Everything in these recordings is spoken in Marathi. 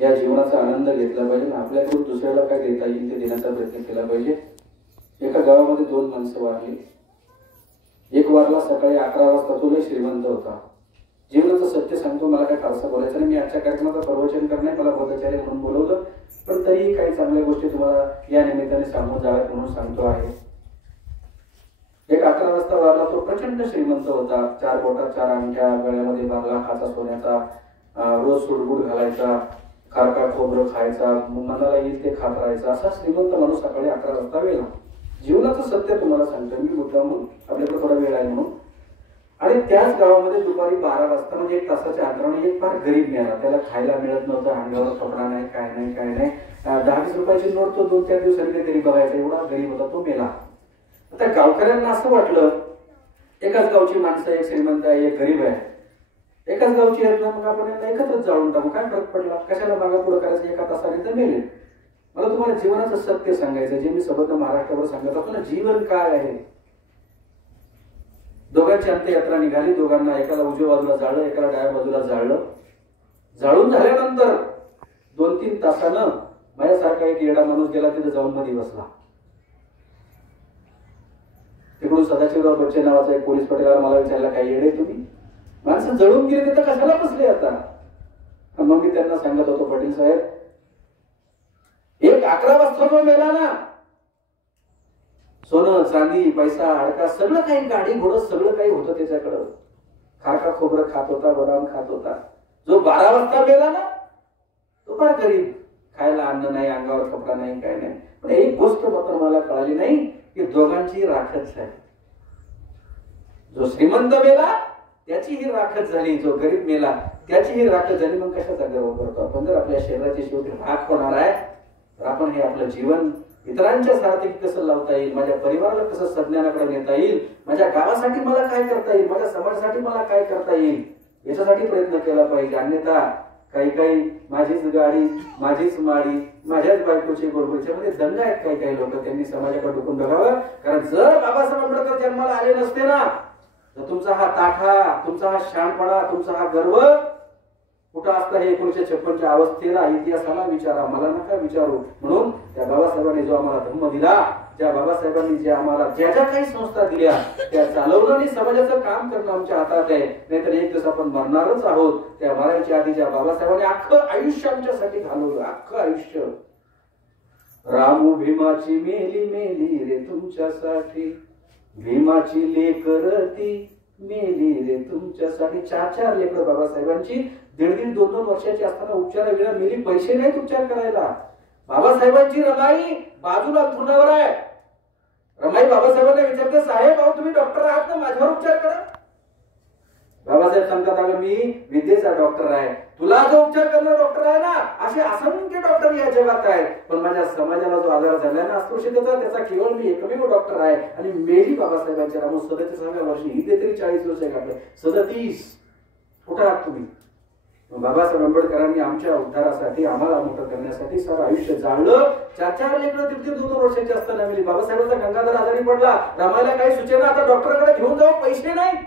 या जीवनाचा आनंद घेतला पाहिजे, आपल्याकडून दुसऱ्याला काय देता येईल ते देण्याचा प्रयत्न केला पाहिजे. एका गावामध्ये 2 माणसं वारली. एक वारला सकाळी 11 वाजता, तो लय श्रीमंत होता. जीवनाचं सत्य सांगतो, मला काय फारसं बोलायचं नाही, मी आजच्या कार्यक्रमाचं प्रवचन करणार, मला बोधाचार्य म्हणून बोलवलं, पण तरीही काही चांगल्या गोष्टी तुम्हाला या निमित्ताने सांगून जाव्यात म्हणून सांगतो आहे. एक 11 वाजता वारला, तो प्रचंड श्रीमंत होता. 4 बोटात 4 अंगठ्या, गळ्यामध्ये 12 लाखाचा सोन्याचा, रोज सुडबुड घालायचा, खारका खोबरं खायचा, मनाला येईल ते खात राहायचा, असा श्रीमंत माणूस सकाळी 11 वाजता वेला. जीवनाचं सत्य तुम्हाला सांगतो मी मुद्दाम, आपल्याकडे थोडा वेळ आहे म्हणून. आणि त्याच गावामध्ये दुपारी 12 वाजता, म्हणजे 1 तासाच्या अंतराने एक फार गरीब मिळाला. त्याला खायला मिळत नव्हतं, अंगावर कपडा नाही, काय नाही काय नाही. 10-20 रुपयाची नोट तो 2-4 दिवसांनी काहीतरी बघायचा, एवढा गरीब होता, तो मेला. आता गावकऱ्यांना असं वाटलं, एकाच गावची माणसं, एक श्रीमंत आहे, एक गरीब आहे, एकाच गावची आहेत ना, मग आपण यांना एकत्रच जाळून टाकू, काय फरक पडला, कशाला मागा पुढे करायचं, 1 तासाने तर मेले. मला तुम्हाला जीवनाचं सत्य सांगायचं, जे मी संपूर्ण महाराष्ट्रावर सांगत असतो ना, जीवन काय आहे. दोघांची अंत्ययात्रा निघाली, दोघांना एकाला उजव्या बाजूला जाळलं, एकाला डाव्या बाजूला जाळलं. जाळून झाल्यानंतर 2-3 तासानं माझ्यासारखा एक येडा माणूस गेला, तिथे जाऊन मध्ये बसला. तिकडून सदाशिवराव बच्चे नावाचा एक पोलीस पटेला मला विचारला, काय येडे तुम्ही, माणसं जळून गेले तिथं कशाला बसले आता. मग मी त्यांना सांगत होतो, पाटील साहेब, एक 11 वाजता जो मेला ना, सोनं चांदी पैसा अडका सगळं काही, गाडी घोडं सगळं काही होतं त्याच्याकडं, खारका खोबरं खात होता, बदाम खात होता. जो 12 वाजता मेला ना, तो फार गरीब, खायला अन्न नाही, अंगावर कपडा नाही, काय नाही. पण एक गोष्ट मात्र मला कळाली नाही की दोघांची राखच आहे. जो श्रीमंत मेला त्याचीही राखच झाली, जो गरीब मेला त्याचीही राखच झाली. मग कशाचा गर्व करतो आपण. जर आपल्या शरीराची शेवटी राख होणार आहे तर आपण हे आपलं जीवन इतरांच्या सारखे कसं लावता येईल, माझ्या परिवाराला कसं सज्ञानाकडे नेता येईल, माझ्या गावासाठी मला काय करता येईल, माझ्या समाजासाठी मला काय करता येईल, याच्यासाठी प्रयत्न केला पाहिजे. अन्यथा काही माझीच गाडी, माझीच माडी, माझ्याच बायकोची बरोबर, याच्यामध्ये दंग आहेत काही लोक. त्यांनी समाजाकडे डुकून बघावं. कारण जर बाबासाहेब आंबेडकर जन्माला आले नसते ना, तर तुमचा हा ताठा, तुमचा हा शहाणपणा, तुमचा हा गर्व कुठं असता हे 1956च्या अवस्थेला, इतिहासाला विचारा, मला नका विचारू. म्हणून त्या बाबासाहेबांनी जो आम्हाला धर्म दिला, ज्या बाबासाहेबांनी जे आम्हाला ज्या ज्या काही संस्था दिल्या, त्या चालवणं आणि समाजाचं काम करणं आमच्या हातात आहे. नाहीतर एक दिवस आपण मरणारच आहोत. त्या मरायच्या आधी ज्या बाबासाहेबांनी अख्खं आयुष्य आमच्यासाठी घालवलं, अख्खं आयुष्य. रामू भीमाची मेली मेली रे तुमच्यासाठी, भीमाची लेकरती मेली रे तुमच्यासाठी. 4 लेकर बाबासाहेबांची 1.5-2 वर्षाची असताना उपचाराविना मेली. पैसे नाहीत उपचार करायला. बाबासाहेबांची रमाई बाजूला तुरणावर आहे. रमाई बाबासाहेबांना विचारते, साहेब अहो तुम्ही डॉक्टर आहात ना, माझ्यावर उपचार करा. बाबासाहेब सांगतात, अगं मी विद्येचा डॉक्टर आहे, तुला जो उपचार करणारा डॉक्टर आहे ना, असे असंख्य डॉक्टर या जगात आहेत, पण माझ्या समाजाला जो आजार झाला ना अस्पृश्यतेचा, त्याचा केवळ मी एकमेव डॉक्टर आहे. आणि मेली बाबासाहेबांच्या रामू 37व्या वर्षी, इथे तरी 40 वर्ष काढले, 37. कुठं आहात तुम्ही. बाबासाहेब आंबेडकरांनी आमच्या उद्धारासाठी, आम्हाला मोठं करण्यासाठी सारं आयुष्य जाळलं. 4 लेकरं 1.5-2 वर्षाची असताना मेली. बाबासाहेबांचा गंगाधर आजारी पडला, रमायला काही सुचेना, आता डॉक्टरकडे घेऊन जाऊ, पैसे नाही.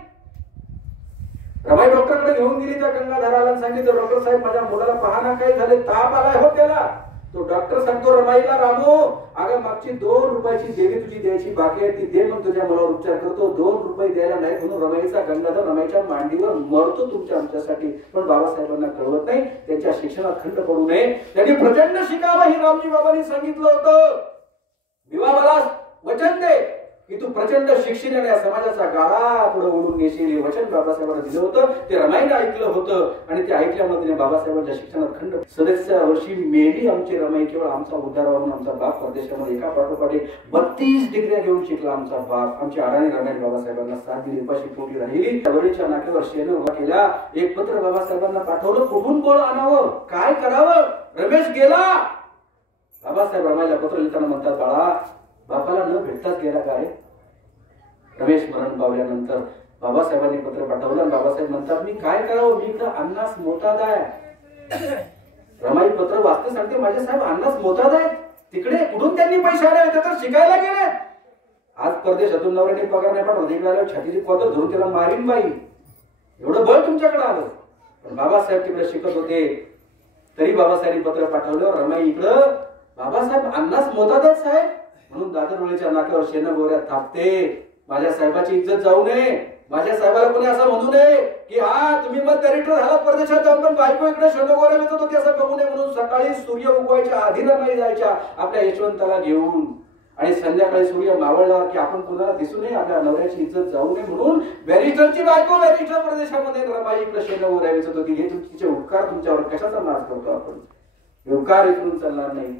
रमाई डॉक्टरकडे घेऊन गेली. त्या गंगाधराला सांगितलं, डॉक्टर साहेब माझ्या मुलाला पाहणा काय झाले, ताप आलाय हो त्याला. तो डॉक्टर सांगतो रमाईला, रामू अगं मागची 2 रुपयाची देवी तुझी द्यायची बाकी आहे, ती दे, मग तुझ्या मुलावर उपचार करतो. 2 रुपये द्यायला नाही म्हणून रमाईचा गंगाधर रमाईच्या मांडीवर मरतो तुमच्या आमच्यासाठी. पण बाबासाहेबांना कळवत नाही, त्यांच्या शिक्षणात खंड पडू नये, त्यांनी प्रचंड शिकावं हे रामजी बाबांनी सांगितलं होतं. विवा मला वचन दे की तू प्रचंड शिक्षणाने या समाजाचा गाळा पुढे ओढून नेशील, हे वचन बाबासाहेबांना दिलं होतं. ते रमाईने ऐकलं होतं आणि ते ऐकल्यामध्ये बाबासाहेबांच्या शिक्षणात खंड. 37व्या वर्षी मेली आमची रमाई. केवळ आमचा उद्धार व्हावा, आमचा बाप परदेशामध्ये एका पाठोपाठ 32 डिग्र्या घेऊन शिकला आमचा बाप. आमची अडाणी रमाई बाबासाहेबांना साथ दिली, उपाशी पोटी राहिली. वडीच्या नाक्यावर शेण उभा केला. एक पत्र बाबासाहेबांना पाठवलं, कुठून गोळ आणावं, काय करावं. रमेश गेला. बाबासाहेब रमाईला पत्र लिहिताना म्हणतात, बाळा बापाला न भेटताच गेला काय. रमेश मरण पावल्यानंतर बाबासाहेबांनी पत्र पाठवलं. बाबासाहेब म्हणतात, मी काय करावं, मी तर अन्नास मोताद आहे. रमाई पत्र वाचते सांगते, माझे साहेब अन्नास मोताद आहेत. तिकडे कुठून त्यांनी पैसे आले होते, तर शिकायला गेले. आज परदेशातून नवऱ्याने पगार नाही पाठवला, तिकडे छातीची पदर धरून त्याला मारीन बाई, एवढं बळ तुमच्याकडे आलं. पण बाबासाहेब तिकडे शिकत होते. तरी बाबासाहेब पत्र पाठवल्यावर रमाई इकडं बाबासाहेब अन्नास मोतादच साहेब म्हणून दादरवळीच्या नाक्यावर शेण गोऱ्यात थापते. माझ्या साहेबाची इज्जत जाऊ नये, माझ्या साहेबाला कोणी असं म्हणू नये की हा तुम्ही मग डायरेक्टर झाला परदेशात जाऊन पण बायको इकडे शेण गोऱ्या येत होती असं बघू नये म्हणून सकाळी सूर्य उगवायच्या आधी रमाई जायच्या आपल्या यशवंताला घेऊन आणि संध्याकाळी सूर्य मावळल्यावर की आपण कुणाला दिसू नये, आपल्या नवऱ्याची इज्जत जाऊ नये म्हणून बॅरिस्टरची बायको बॅरिस्टर प्रदेशामध्ये रमाई इकडे शेण गोऱ्या येत होती. हे तिचे उपकार तुमच्यावर कशाचा नाश करतो आपण? उपकार इकडून चालणार नाही.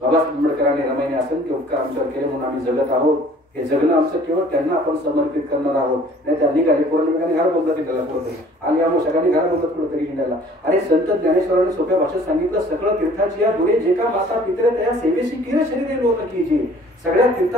बाबासाहेब आंबेडकरांनी रमाईने असंख्य उपकार आमच्यावर केले म्हणून आम्ही जगत आहोत. हे जगणं आमचं केवळ त्यांना आपण समर्पित करणार आहोत. नाही त्यांनी काही पौर्णिमेकांनी घर बोलतात हिंडायला पुढे आणि या सगळ्यांनी घर बोलतात पुढे तरी हिंडायला. अरे संत ज्ञानेश्वरांनी सोप्या भाषेत सांगितलं, सगळं तीर्थाची या दुरे जे का माता पित्रे त्या सेवेशी किर शरीरे लोक कीजे. सगळ्या तीर्थ